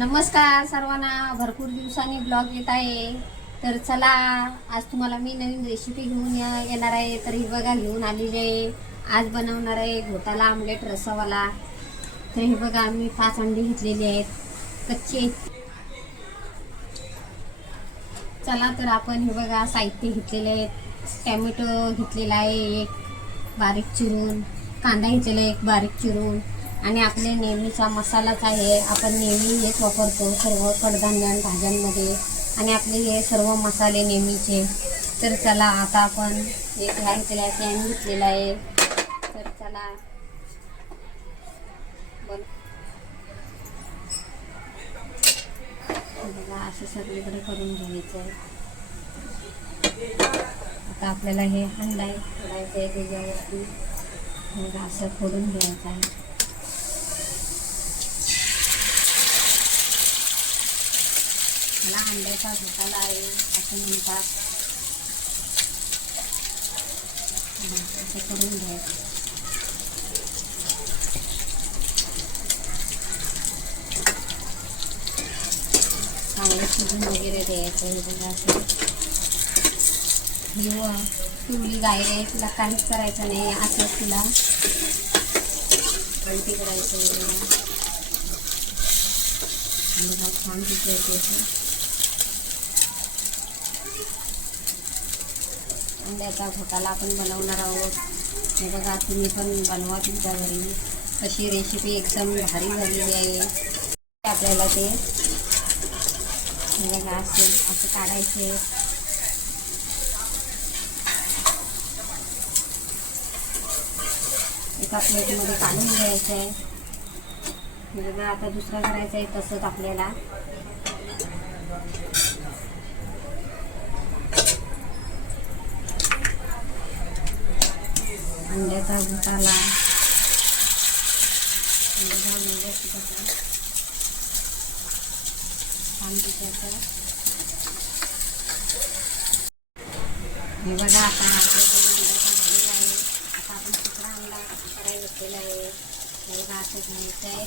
नमस्कार सर्वांना. भरपूर दिवसांनी ब्लॉग येत आहे. तर चला आज तुम्हाला मी नवीन रेसिपी घेऊन या- येणार आहे. तर ही बघा घेऊन आलेली आहे. आज बनवणार आहे घोटाला आमलेट रसावाला. तर हे बघा आम्ही पाच अंडी घेतलेली आहेत. कच्चे. चला तर आपण हे बघा साहित्य घेतलेले आहेत. टॅमॅटो घेतलेला आहे एक. बारीक चिरून. कांदा घेतलेला आहे एक बारीक चिरून. आणि आपले नेहमीचा मसालाच आहे. आपण नेहमी हेच वापरतो सर्व कडधान्य आणि भाज्यांमध्ये. आणि आपले हे सर्व मसाले नेहमीचे. तर चला आता आपण हे ह्या केलं आहे पॅन घेतलेला आहे. तर चला. बोल. बघा असं सगळीकडे करून घ्यायचं. आहे आता आपल्याला हे अंडा फोडायचं आहे त्याच्यावरती बघा असं फोडून घ्यायचं आहे. मला अंड्याचा घोटाला आहे असं म्हणतात. असं करून घ्यायचं चांगलं शिजून वगैरे द्यायचं हे बघा असं. ही पिवळी गाय आहे तिला काहीच करायचं नाही असं तिला. पलटी करायचं वगैरे छान तिथे येते असं. अंड्याचा घोटाला आपण बनवणार आहोत. हे बघा तुम्ही पण बनवा तुमच्या घरी. अशी रेसिपी एकदम भारी झालेली आहे. आपल्याला ते बघा असे असं काढायचे. एका प्लेटमध्ये काढून घ्यायचं आहे. हे बघा आता दुसरा करायचा आहे तसंच आपल्याला. अंड्याचा घोटाला हे बघा आता आहे. आता आपण दुसरा अंडा करायला घेतलेला आहे. हे बघा असं घ्यायचं आहे.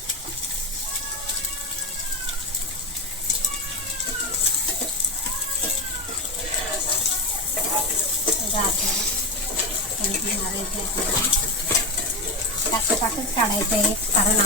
बघा आता पलटी मारायची आपल्याला टाकं टाकच काढायचं आहे कारण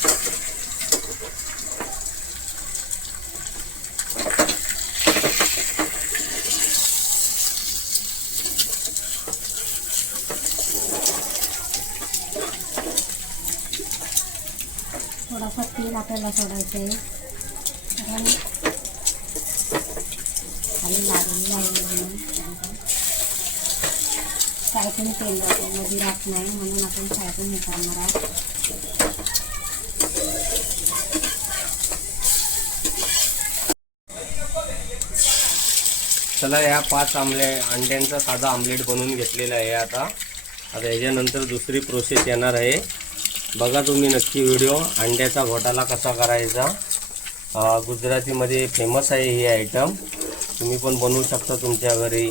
हा थोडासा तेल आपल्याला सोडायचं आहे कारण खाली लागलेलं आहे म्हणून सायकून तेल जातो मध्ये राहत नाही म्हणून आपण सायकून हे करणार आहोत. चला या पाच आमले अंड्यांचा साधा आमलेट बनवून घेतलेला आहे आता. आता याच्यानंतर दुसरी प्रोसेस येणार आहे. बघा तुम्ही नक्की व्हिडिओ. अंड्याचा घोटाला कसा करायचा? गुजरातीमध्ये फेमस आहे ही आयटम तुम्ही पण बनवू शकता तुमच्या घरी.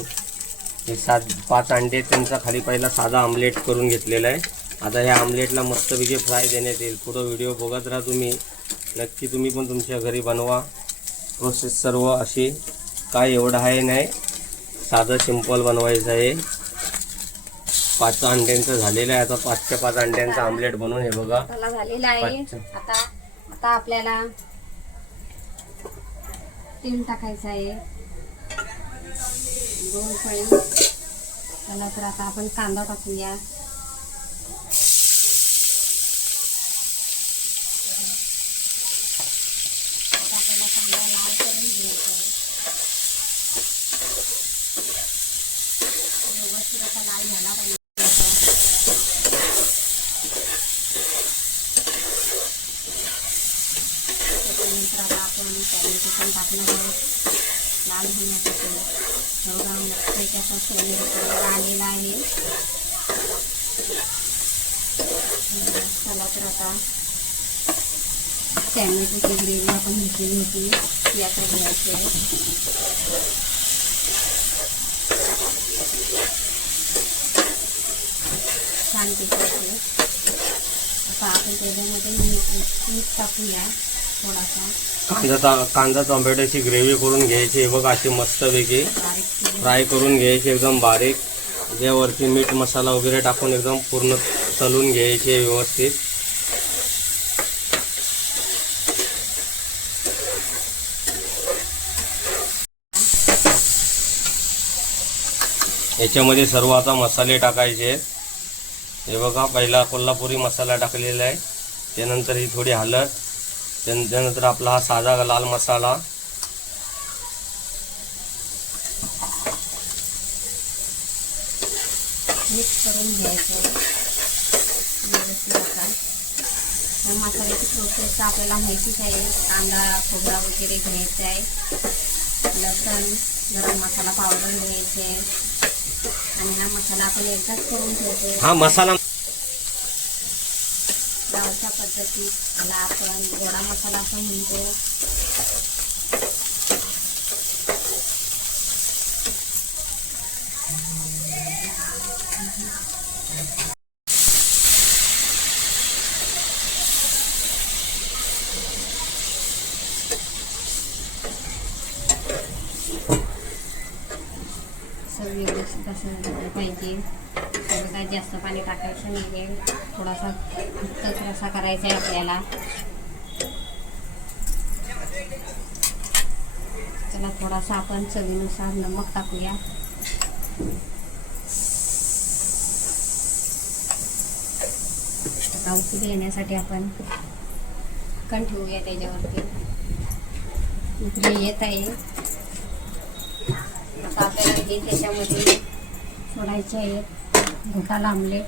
हे सात पाच अंडे त्यांचा खाली पहिला साधा आमलेट करून घेतलेला आहे. आता ह्या आमलेटला मस्तपैकी फ्राय देण्यात येईल. पुढं व्हिडिओ बघत राहा तुम्ही. नक्की तुम्ही पण तुमच्या घरी बनवा. प्रोसेस सर्व अशी. काय एवढं आहे नाही. साधं सिंपल बनवायचं आहे. पाच अंड्यांचं झालेलं आहे. आता पाचच्या पाच अंड्यांचं आमलेट बनवून हे बघा. त्याला झालेला आहे. अच्छा. आता आता आपल्याला तेल टाकायचं आहे. दोन पळी त्याला तर आता आपण कांदा टाकूया आता आपल्याला कांदा लाल करून घ्यायचा आहे. व्यवस्थित आता लाल झाला पाहिजे त्याच्यानंतर आता आपण टॅमॅटो पण टाकणार आहोत लाल होण्यासाठी बघा मस्त असा सोनेरी कलर आलेला आहे चला तर आता टॅमॅटोची ग्रेव्ही आपण घेतलेली होती ती आता घ्यायची आहे छान पिकायचे आता आपण त्याच्यामध्ये मीठ मीठ टाकूया थोडासा. कांदा कांदा टोमॅटोची ग्रेव्ही करून घ्यायची. हे बघा अशी मस्तपैकी फ्राय करून घ्यायची एकदम बारीक. त्यावरती मीठ मसाला वगैरे टाकून एकदम पूर्ण तलून घ्यायचे व्यवस्थित. याच्यामध्ये सर्व आता मसाले टाकायचे आहेत. हे बघा पहिला कोल्हापुरी मसाला टाकलेला आहे. त्यानंतर ही थोडी हलद. त्यानंतर आपला हा साधा लाल मसाला. मिक्स करून घ्यायचं. या मसाल्याची प्रोसेस तर आपल्याला माहितीच आहे. कांदा खोबरा वगैरे घ्यायचा आहे. लसण गरम मसाला पावडर घ्यायचे. आणि हा मसाला आपण एकदाच करून ठेवतो. हा मसाला गावच्या पद्धतीत त्याला आपण गोडा मसाला असं व्यवस्थित असं पाहिजे त्याला काय जास्त पाणी टाकायचं नाही आहे थोडासा घट्ट रसा करायचा आहे आपल्याला. त्याला थोडासा आपण चवीनुसार नमक टाकूया. आता उकळी येण्यासाठी आपण कण ठेवूया त्याच्यावरती येत आहे. आता आपल्याला हे त्याच्यामध्ये सोडायचे आहेत. घोटाला आमलेट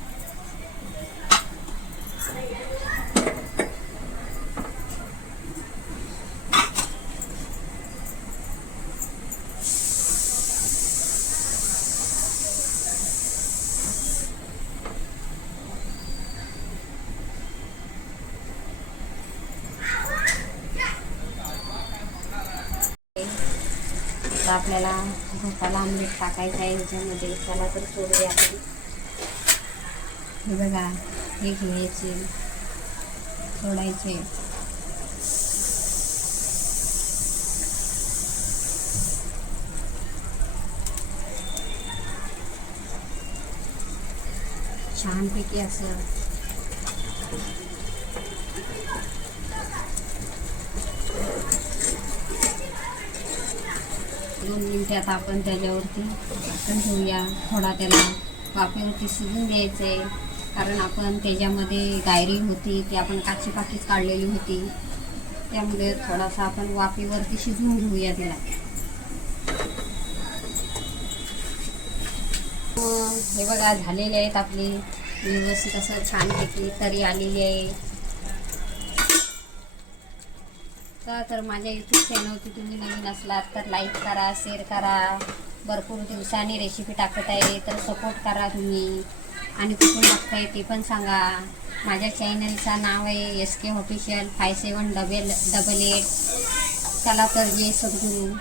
आता आपल्याला घोटाला आमलेट टाकायचा आहे ह्याच्यामध्ये त्याला तर सोडूया आपण. हे बघा हे घ्यायचे सोडायचे. छानपैकी असं दोन मिनटात आपण त्याच्यावरती आपण ठेवूया. थोडा त्याला वाफेवरती शिजून द्यायचं आहे कारण आपण त्याच्यामध्ये गायरी होती ती आपण काची पाकीच काढलेली होती. त्यामुळे थोडासा आपण वाफेवरती शिजवून घेऊया त्याला. हे बघा झालेले आहेत आपली. व्यवस्थित असं छानपैकी तरी आलेली आहे. नमस्कार तर माझ्या यूट्यूब चॅनलवरती तुम्ही नवीन असलात तर लाईक करा शेअर करा. भरपूर दिवसांनी रेसिपी टाकत आहे तर सपोर्ट करा तुम्ही. आणि कुठून बघताय ते पण सांगा. माझ्या चॅनलचं नाव आहे S K official five seven double double eight चला तर जे सद्गुरू.